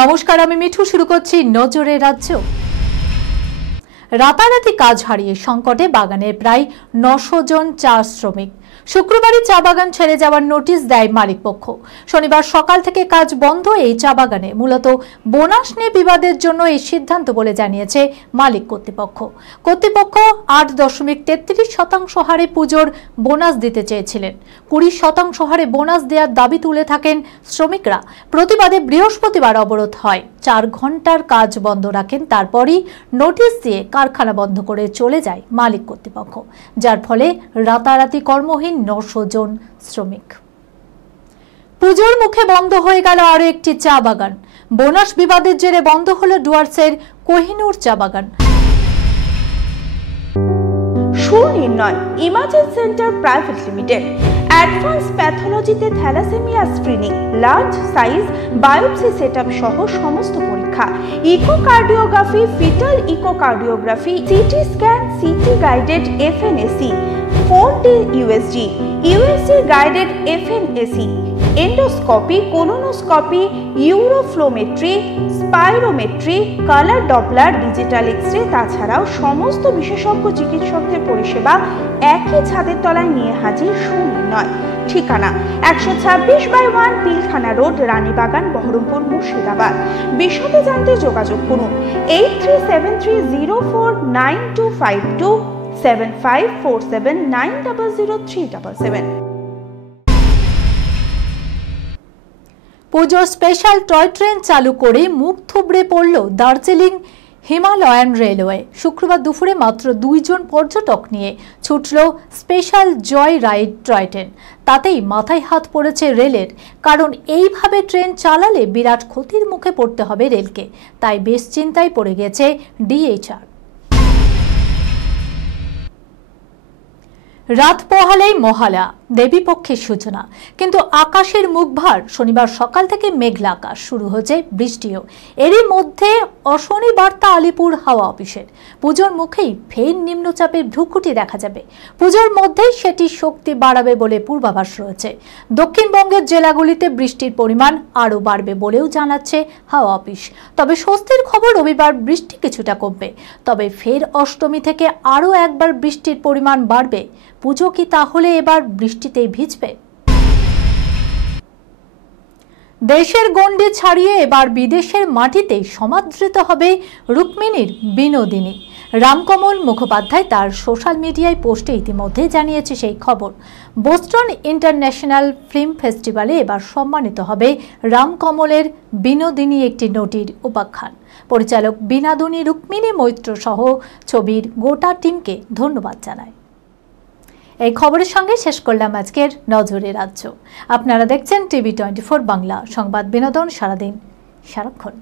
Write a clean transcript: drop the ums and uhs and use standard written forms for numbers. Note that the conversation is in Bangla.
নমস্কার, আমি মিঠু। শুরু করছি নজরে রাজ্য। রাতারাতি কাজ হারিয়ে সংকটে বাগানের প্রায় 900 জন চা শ্রমিক। শুক্রবারই চা বাগান ছেড়ে যাওয়ার নোটিশ দেয় মালিক পক্ষ। শনিবার সকাল থেকে কাজ বন্ধ এই চা বাগানে। মূলত বোনাস নিয়ে বিবাদের জন্য এই সিদ্ধান্ত বলে জানিয়েছে মালিক কর্তৃপক্ষ। 8.33% হারে পুজোর বোনাস দিতে চেয়েছিলেন। 20% হারে বোনাস দেওয়ার দাবি তুলে থাকেন শ্রমিকরা। প্রতিবাদে বৃহস্পতিবার অবরোধ হয়। 4 ঘন্টার কাজ বন্ধ রাখেন। তারপরই নোটিশ দিয়ে কারখানা বন্ধ করে চলে যায় মালিক কর্তৃপক্ষ, যার ফলে রাতারাতি কর্মহীন 900 জন শ্রমিক। পুজোর মুখে বন্ধ হয়ে গেল আরো একটি চা বাগান। বোনাস বিবাদের জেরে বন্ধ হলো ডুয়ার্সের কোহিনুর চা বাগান। Sunirnoy imaging centre private limited advance প্যাথোলজিতে thalassemia screening, large size biopsy setup সহ সমস্ত পরীক্ষা, echocardiography, fetal echocardiography, CT scan, CT guided FNAC, 4D USG, USG guided FNAC, endoscopy, colonoscopy, uroflowmetry, spirometry, colour Doppler, digital X ray, তাছাড়াও সমস্ত বিশেষজ্ঞ চিকিৎসকদের পরিষেবা একই ছাদের তলায় নিয়ে হাজির সুনির্ণয়। ঠিকানা 126/1 পিলখানা রোড, রানীবাগান, বহরমপুর, মুর্শিদাবাদ। বিশদে জানতে যোগাযোগ করুন 8373049252 7547900377। পুজোর স্পেশাল টয় ট্রেন চালু করে মুখ থুবড়ে পড়ল দার্জিলিং হিমালয়ান রেলওয়ে। শুক্রবার দুপুরে মাত্র 2 জন পর্যটক নিয়ে ছুটল special joy ride toy train. তাতেই মাথায় হাত পড়েছে রেলের, কারণ এইভাবে ট্রেন চালালে বিরাট ক্ষতির মুখে পড়তে হবে রেলকে। তাই বেশ চিন্তায় পড়ে গেছে ডিএইচআর। রাত পোহালেই মহালয়া, দেবীপক্ষের সূচনা, কিন্তু আকাশের মুখ ভার। শনিবার সকাল থেকে মেঘলা আকাশ, শুরু হচ্ছে বৃষ্টিও। এরই মধ্যে অশনি বার্তা আলিপুর হাওয়া অফিসের। পুজোর মুখেই ফের নিম্নচাপের ভ্রুকুটি দেখা যাবে। পুজোর মধ্যেই সেটি শক্তি বাড়াবে বলে পূর্বাভাস রয়েছে। দক্ষিণবঙ্গের জেলাগুলিতে বৃষ্টির পরিমাণ আরও বাড়বে বলেও জানাচ্ছে হাওয়া অফিস। তবে স্বস্তির খবর, রবিবার বৃষ্টি কিছুটা কমবে। তবে ফের অষ্টমী থেকে আরও একবার বৃষ্টির পরিমাণ বাড়বে। পুজো কি তাহলে এবার বৃষ্টিতেই ভিজবে? দেশের গণ্ডি ছাড়িয়ে এবার বিদেশের মাটিতেই সমাদৃত হবে রুক্মিণীর বিনোদিনী। রামকমল মুখোপাধ্যায় তার সোশ্যাল মিডিয়ায় পোস্টে ইতিমধ্যে জানিয়েছে সেই খবর। বোস্টন ইন্টারন্যাশনাল ফিল্ম ফেস্টিভ্যালে এবার সম্মানিত হবে রামকমলের বিনোদিনী, একটি নটির উপাখ্যান। পরিচালক বিনোদিনী রুক্মিণী মৈত্র সহ ছবির গোটা টিমকে ধন্যবাদ জানায়। এই খবরের সঙ্গে শেষ করলাম আজকের নজরে রাজ্য। আপনারা দেখছেন টিভি 24 বাংলা, সংবাদ বিনোদন সারাদিন সারাক্ষণ।